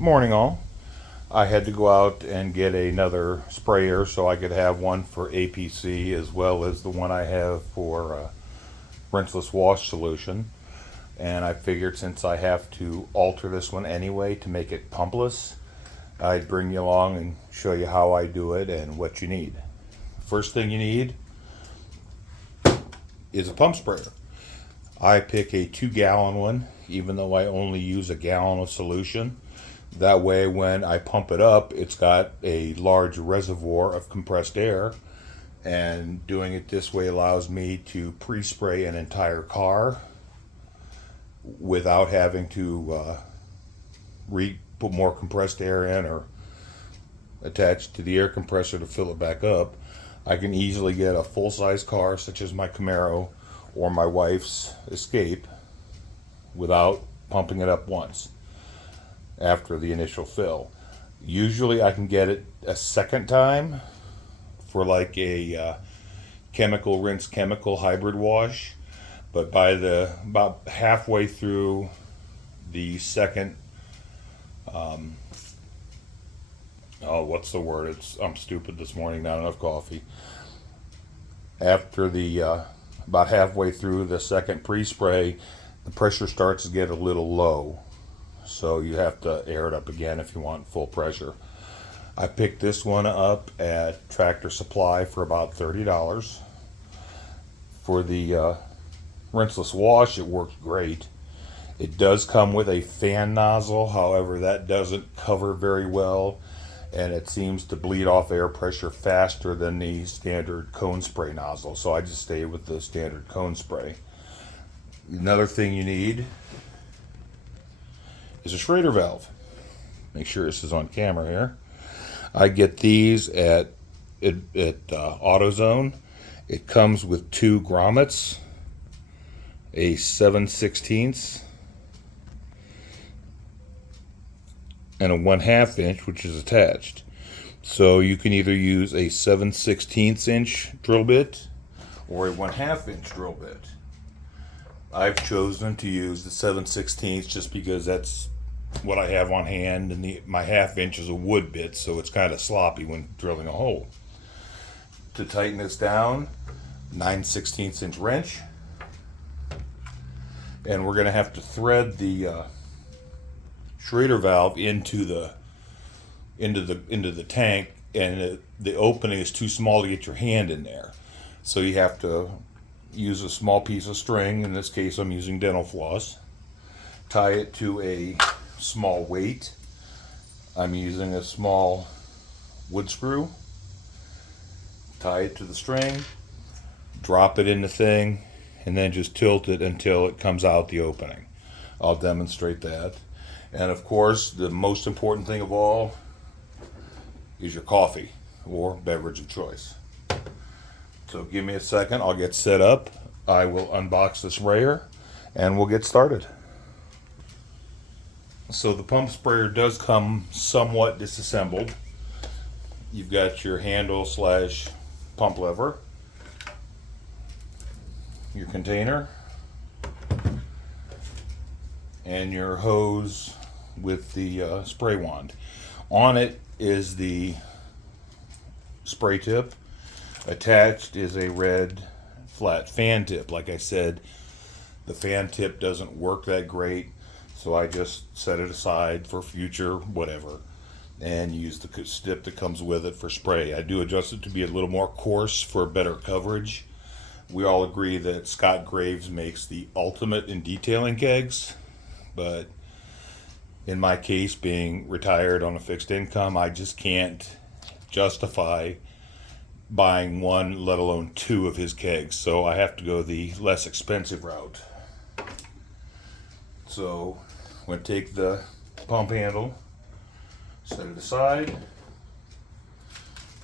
Morning all. I had to go out and get another sprayer so I could have one for APC as well as the one I have for rinseless wash solution. And I figured since I have to alter this one anyway to make it pumpless, I'd bring you along and show you how I do it and what you need. First thing you need is a pump sprayer. I pick a 2-gallon one, even though I only use a gallon of solution. That way, when I pump it up, it's got a large reservoir of compressed air, and doing it this way allows me to pre-spray an entire car without having to put more compressed air in or attach to the air compressor to fill it back up. I can easily get a full-size car such as my Camaro or my wife's Escape without pumping it up once after the initial fill. Usually I can get it a second time for like a chemical rinse chemical hybrid wash, but by the about halfway through the second what's the word, I'm stupid this morning, not enough coffee. After the about halfway through the second pre-spray, the pressure starts to get a little low, so you have to air it up again if you want full pressure. I picked this one up at Tractor Supply for about $30. For the rinseless wash, it works great. It does come with a fan nozzle, however that doesn't cover very well, and it seems to bleed off air pressure faster than the standard cone spray nozzle, so I just stay with the standard cone spray. Another thing you need is a Schrader valve. Make sure this is on camera here. I get these at AutoZone. It comes with 2 grommets, a 7/16 and a 1/2 inch, which is attached. So you can either use a 7/16 inch drill bit or a 1/2 inch drill bit. I've chosen to use the 7/16 just because that's what I have on hand, and my 1/2 inch is a wood bit, so it's kind of sloppy when drilling a hole. To tighten this down, 9/16 inch wrench, and we're going to have to thread the Schrader valve into the tank, and the opening is too small to get your hand in there, so you have to use a small piece of string. In this case I'm using dental floss. Tie it to a small weight. I'm using a small wood screw. Tie it to the string, drop it in the thing, and then just tilt it until it comes out the opening. I'll demonstrate that. And of course, the most important thing of all is your coffee or beverage of choice. So give me a second, I'll get set up. I will unbox the sprayer and we'll get started. So the pump sprayer does come somewhat disassembled. You've got your handle / pump lever, your container, and your hose with the spray wand. On it is the spray tip. Attached is a red flat fan tip. Like I said, the fan tip doesn't work that great, so I just set it aside for future whatever and use the tip that comes with it for spray. I do adjust it to be a little more coarse for better coverage. We all agree that Scott Graves makes the ultimate in detailing kegs, but in my case, being retired on a fixed income, I just can't justify buying one, let alone 2 of his kegs, so I have to go the less expensive route. So I'm going to take the pump handle, set it aside,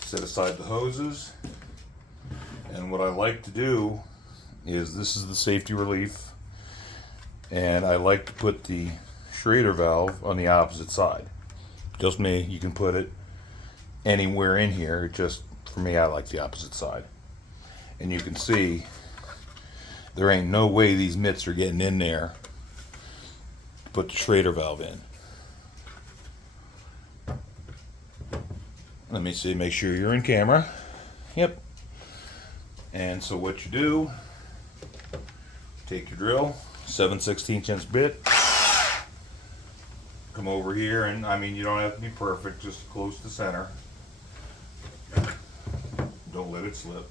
set aside the hoses, and what I like to do is, this is the safety relief, and I like to put the Schrader valve on the opposite side. Just me, you can put it anywhere in here, just for me I like the opposite side. And you can see there ain't no way these mitts are getting in there to put the Schrader valve in. Let me see, make sure you're in camera. Yep. And so what you do, take your drill, 7/16" bit, come over here, and I mean, you don't have to be perfect, just close to center. Don't let it slip.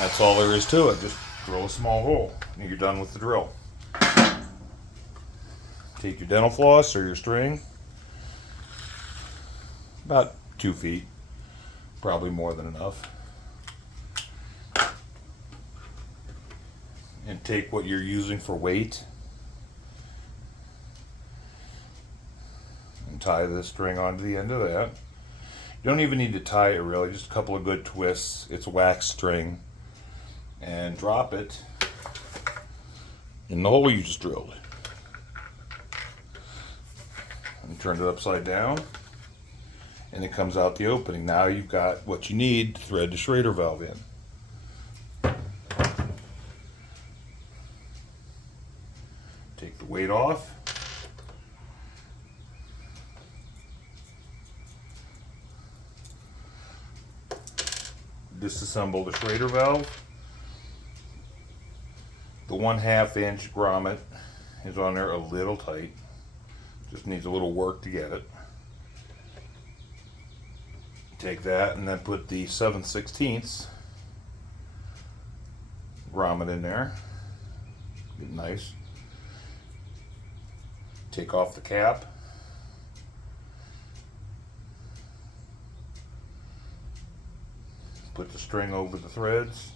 That's all there is to it. Just drill a small hole and you're done with the drill. Take your dental floss or your string, about 2 feet, probably more than enough, and take what you're using for weight and tie this string onto the end of that. You don't even need to tie it really, just a couple of good twists. It's wax string. And drop it in the hole you just drilled. And turn it upside down, and it comes out the opening. Now you've got what you need to thread the Schrader valve in. Take the weight off. Disassemble the Schrader valve. The 1/2 inch grommet is on there a little tight. Just needs a little work to get it. Take that and then put the 7/16 grommet in there. Get nice. Take off the cap. Put the string over the threads.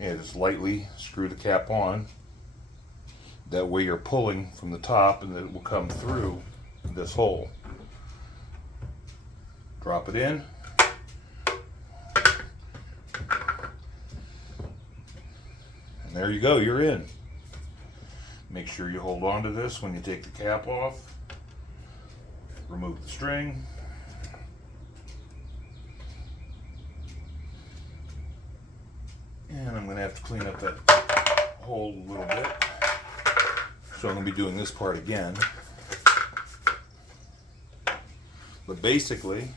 Just lightly screw the cap on. That way you're pulling from the top and it will come through this hole. Drop it in. And there you go, you're in. Make sure you hold on to this when you take the cap off. Remove the string. And I'm going to have to clean up that hole a little bit. So I'm going to be doing this part again. But basically,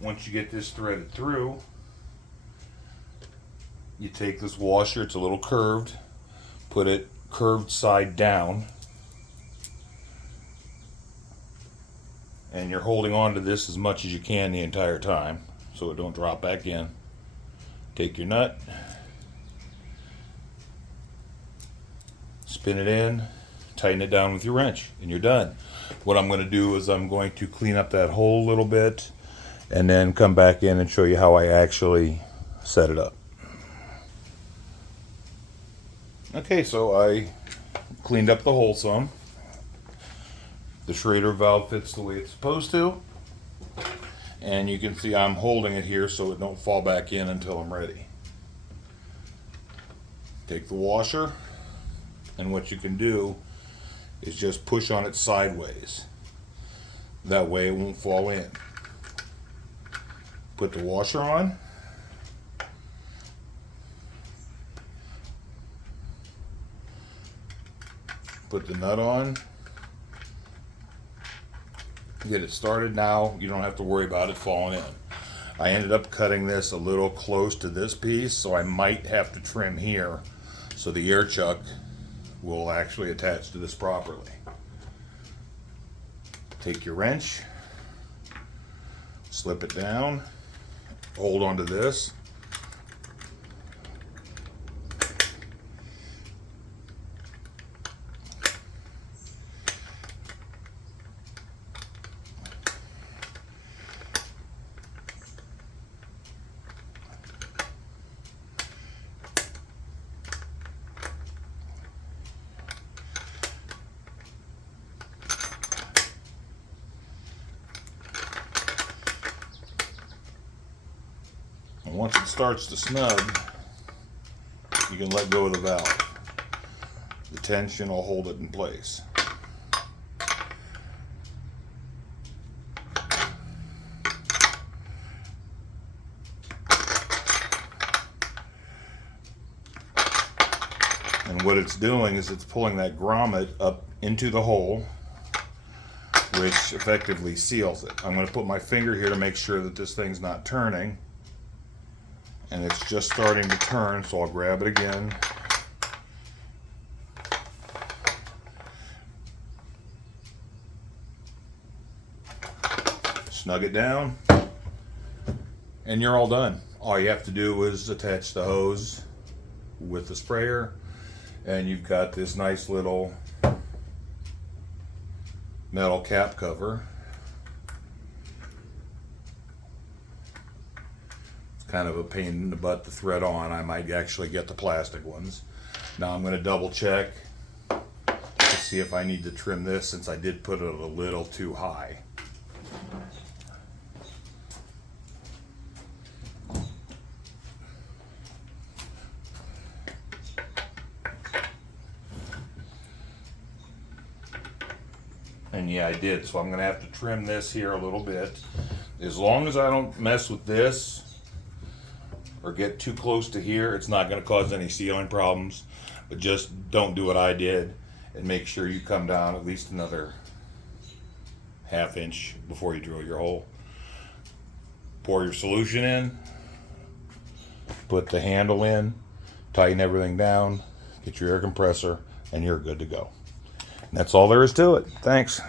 once you get this threaded through, you take this washer, it's a little curved, put it curved side down, and you're holding on to this as much as you can the entire time so it don't drop back in. Take your nut, spin it in, tighten it down with your wrench, and you're done. What I'm going to do is I'm going to clean up that hole a little bit and then come back in and show you how I actually set it up. Okay, so I cleaned up the hole some. The Schrader valve fits the way it's supposed to. And you can see I'm holding it here so it don't fall back in until I'm ready. Take the washer, and what you can do is just push on it sideways. That way it won't fall in. Put the washer on. Put the nut on. Get it started. Now you don't have to worry about it falling in. I ended up cutting this a little close to this piece, so I might have to trim here so the air chuck will actually attach to this properly. Take your wrench, slip it down, hold on to this. And once it starts to snug, you can let go of the valve. The tension will hold it in place. And what it's doing is it's pulling that grommet up into the hole, which effectively seals it. I'm going to put my finger here to make sure that this thing's not turning. And it's just starting to turn, so I'll grab it again. Snug it down, and you're all done. All you have to do is attach the hose with the sprayer, and you've got this nice little metal cap cover. It's kind of a pain in the butt to thread on. I might actually get the plastic ones. Now I'm going to double check to see if I need to trim this, since I did put it a little too high. And yeah, I did, so I'm going to have to trim this here a little bit. As long as I don't mess with this or get too close to here, it's not going to cause any sealing problems. But just don't do what I did, and make sure you come down at least another ½ inch before you drill your hole. Pour your solution in, put the handle in, tighten everything down, get your air compressor, and you're good to go. And that's all there is to it. Thanks.